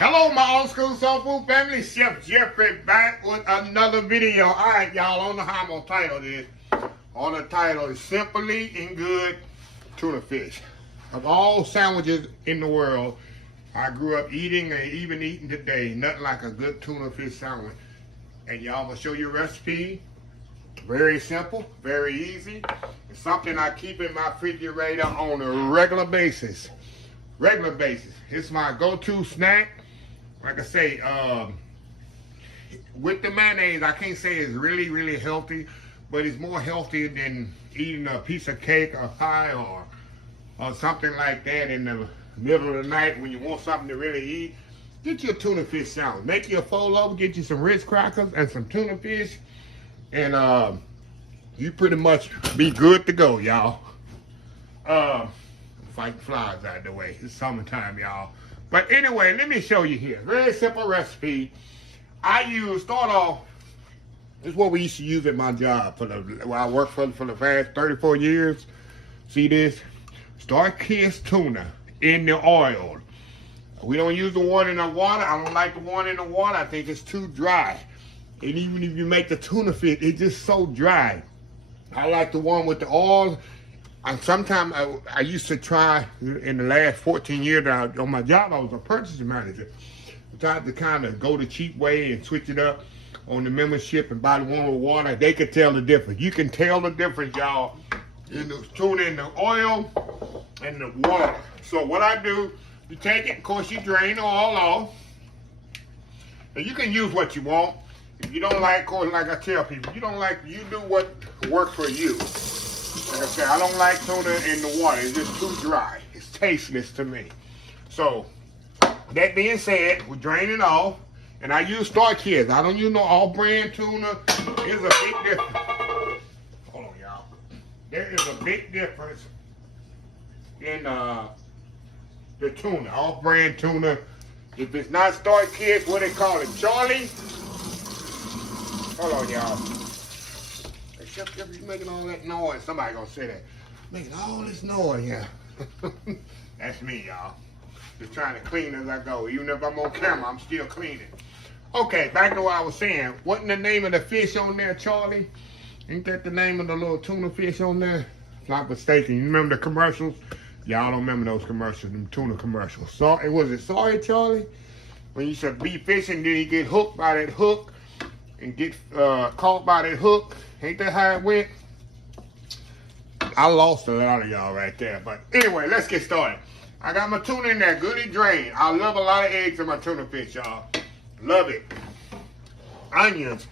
Hello, my old school soul food family. Chef Jeffrey back with another video. All right, y'all, I don't know how I'm gonna title this. On the title is Simply and Good Tuna Fish. Of all sandwiches in the world, I grew up eating and even eating today, nothing like a good tuna fish sandwich. And y'all, I'm gonna show you a recipe. Very simple, very easy. It's something I keep in my refrigerator on a regular basis. It's my go-to snack. Like I say, with the mayonnaise, I can't say it's really healthy, but it's more healthy than eating a piece of cake or pie or something like that in the middle of the night when you want something to really eat. Get you a tuna fish sandwich. Make you a fold over, get you some Ritz crackers and some tuna fish, and you pretty much be good to go, y'all. Fighting flies out of the way. It's summertime, y'all. But anyway, let me show you here. Very simple recipe. Start off, this is what we used to use at my job where I worked for the past 34 years. See this? Start kissed tuna in the oil. We don't use the one in the water. I don't like the one in the water. I think it's too dry. And even if you make the tuna fish, it's just so dry. I like the one with the oil. And sometimes I used to try, in the last 14 years on my job, I was a purchasing manager. I tried to kind of go the cheap way and switch it up on the membership and buy the one with water. They could tell the difference. You can tell the difference, y'all, in the tuna in the oil and the water. So what I do, you take it, of course you drain the oil off. And you can use what you want. If you don't like, of course, like I tell people, you do what works for you. Like I said, I don't like tuna in the water. It's just too dry. It's tasteless to me. So, that being said, we drain it off. And I use Star Kids. I don't use no all-brand tuna. There's a big difference. Hold on, y'all. There is a big difference in the tuna. All-brand tuna. If it's not Star Kids, what they call it? Charlie? Hold on, y'all. Chef, you making all that noise. Somebody gonna say that. Making all this noise, yeah. That's me, y'all. Just trying to clean as I go. Even if I'm on camera, I'm still cleaning. Okay, back to what I was saying. Wasn't the name of the fish on there, Charlie? Ain't that the name of the little tuna fish on there? If I'm not mistaken. You remember the commercials? Y'all don't remember those commercials, them tuna commercials. Was it Sorry, Charlie? When you said be fishing, then you get hooked by that hook and get caught by that hook. Ain't that how it went? I lost a lot of y'all right there. But anyway, let's get started. I got my tuna in there, goody drained. I love a lot of eggs in my tuna fish, y'all. Love it. Onions.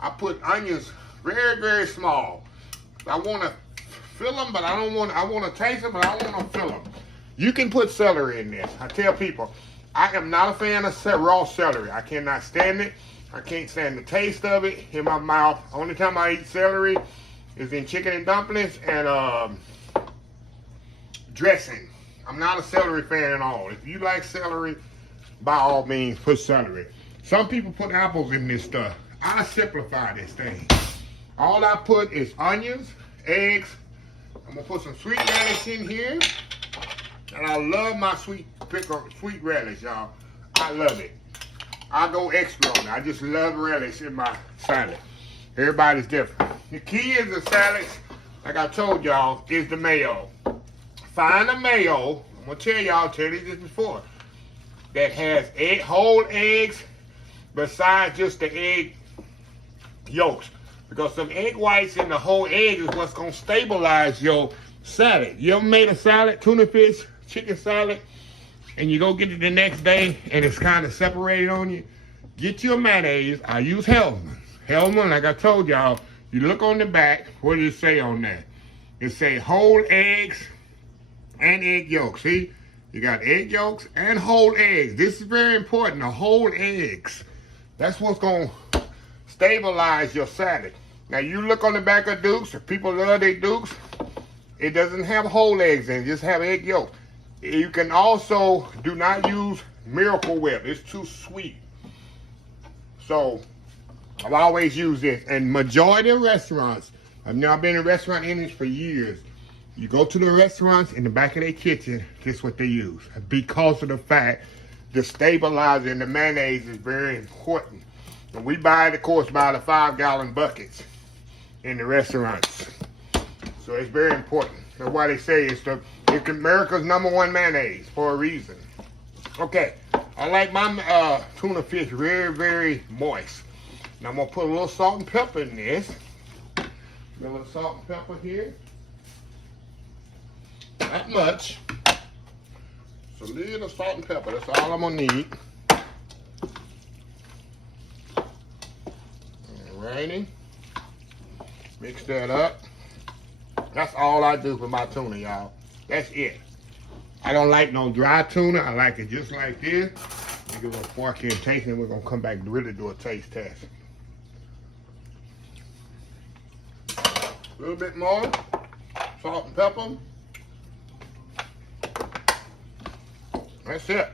I put onions very small. I want to fill them, but I want to taste them, but I don't want to fill them. You can put celery in this. I tell people, I am not a fan of raw celery. I cannot stand it. I can't stand the taste of it in my mouth. Only time I eat celery is in chicken and dumplings and dressing. I'm not a celery fan at all. If you like celery, by all means, put celery. Some people put apples in this stuff. I simplify this thing. All I put is onions, eggs. I'm gonna put some sweet relish in here. And I love my sweet relish, y'all. I love it. I go extra on it. I just love relish in my salad. Everybody's different. The key is the salad, like I told y'all, is the mayo. Find a mayo, I'm going to tell y'all, you this before, that has whole eggs besides just the egg yolks. Because some egg whites in the whole egg is what's going to stabilize your salad. You ever made a salad, tuna fish, chicken salad, and you go get it the next day and it's kind of separated on you? Get you a mayonnaise. I use Hellman. Hellman, like I told y'all, you look on the back, what does it say on there? It say whole eggs and egg yolks. See? You got egg yolks and whole eggs. This is very important, the whole eggs. That's what's going to stabilize your salad. Now, you look on the back of Dukes, if people love their Dukes, it doesn't have whole eggs in it, just have egg yolks. You can also do not use Miracle Whip. It's too sweet. So, I've always used this. And majority of restaurants, I've now been in restaurant industry for years. You go to the restaurants in the back of their kitchen, guess what they use? Because of the fact the stabilizer in the mayonnaise is very important. And we buy it, of course, by the 5-gallon buckets in the restaurants. So it's very important. That's why they say it's America's #1 mayonnaise for a reason. Okay, I like my tuna fish very, very moist. Now I'm gonna put a little salt and pepper in this. A little salt and pepper here. Not much. Just a little salt and pepper. That's all I'm gonna need. Alrighty. Mix that up. That's all I do for my tuna, y'all. That's it. I don't like no dry tuna. I like it just like this. We'll give it a fork and taste, and we're gonna come back and really do a taste test. A little bit more salt and pepper. That's it.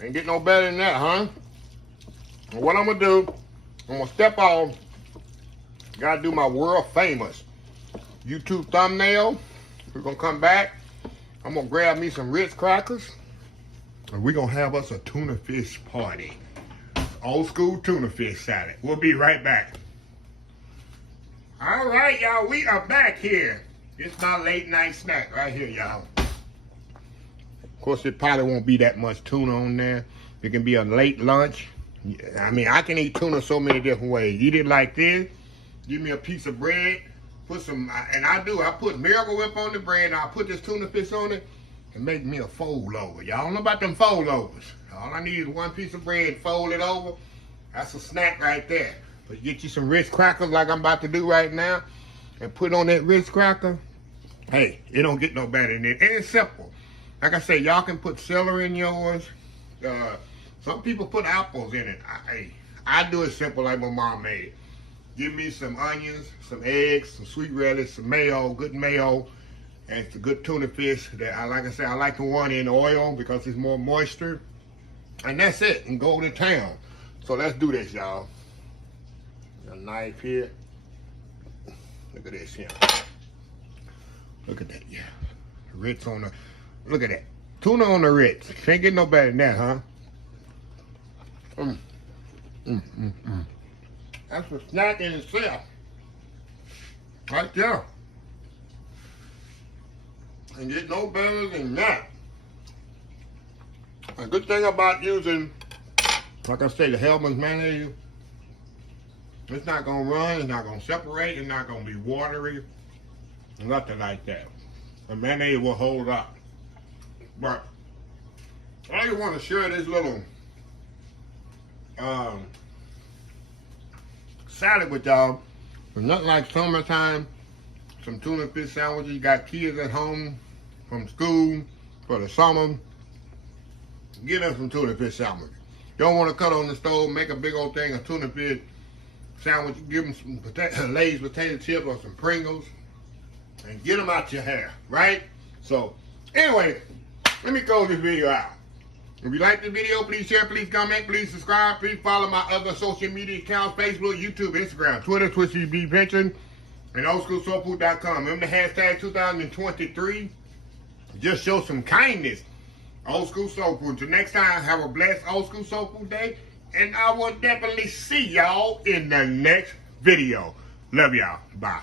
Ain't get no better than that, huh? And what I'm gonna do, I'm gonna step off. Gotta do my world famous YouTube thumbnail. We're gonna come back. I'm gonna grab me some Ritz crackers, and we're gonna have us a tuna fish party. Old school tuna fish salad. We'll be right back. All right, y'all, we are back here. It's my late night snack right here, y'all. Of course, it probably won't be that much tuna on there. It can be a late lunch. I mean, I can eat tuna so many different ways. Eat it like this. Give me a piece of bread. Put some, and I put Miracle Whip on the bread. And I put this tuna fish on it and make me a fold over. Y'all don't know about them fold overs. All I need is one piece of bread, fold it over. That's a snack right there. But get you some Ritz crackers like I'm about to do right now, and put on that Ritz cracker. Hey, it don't get no better than it. And it's simple. Like I say, y'all can put celery in yours. Some people put apples in it. I do it simple like my mom made it. Give me some onions, some eggs, some sweet relish, some mayo, good mayo, and it's a good tuna fish that like I said, I like the one in oil because it's more moisture. And that's it, and go to town. So let's do this, y'all. A knife here. Look at this here. Look at that, yeah. Ritz on the, look at that. Tuna on the Ritz. Can't get no better than that, huh? That's a snack in itself. Right there. And get no better than that. A good thing about using, like I say, the Hellman's mayonnaise, it's not gonna run, it's not gonna separate, it's not gonna be watery, nothing like that. The mayonnaise will hold up. But I just want to share this little salad with y'all. It's nothing like summertime. Some tuna fish sandwiches. You got kids at home from school for the summer. Get them some tuna fish sandwich. Don't want to cut on the stove. Make a big old thing of tuna fish sandwich. Give them some Lay's potato chips or some Pringles, and get them out your hair, right? So, anyway, let me close this video out. If you like the video, please share, please comment, please subscribe, please follow my other social media accounts, Facebook, YouTube, Instagram, Twitter, Twitch TV Pension, and oldschoolsoulfood.com. Remember the hashtag 2023. Just show some kindness. Old School Soul Food. Until next time, have a blessed Old School Soul Food day. And I will definitely see y'all in the next video. Love y'all. Bye.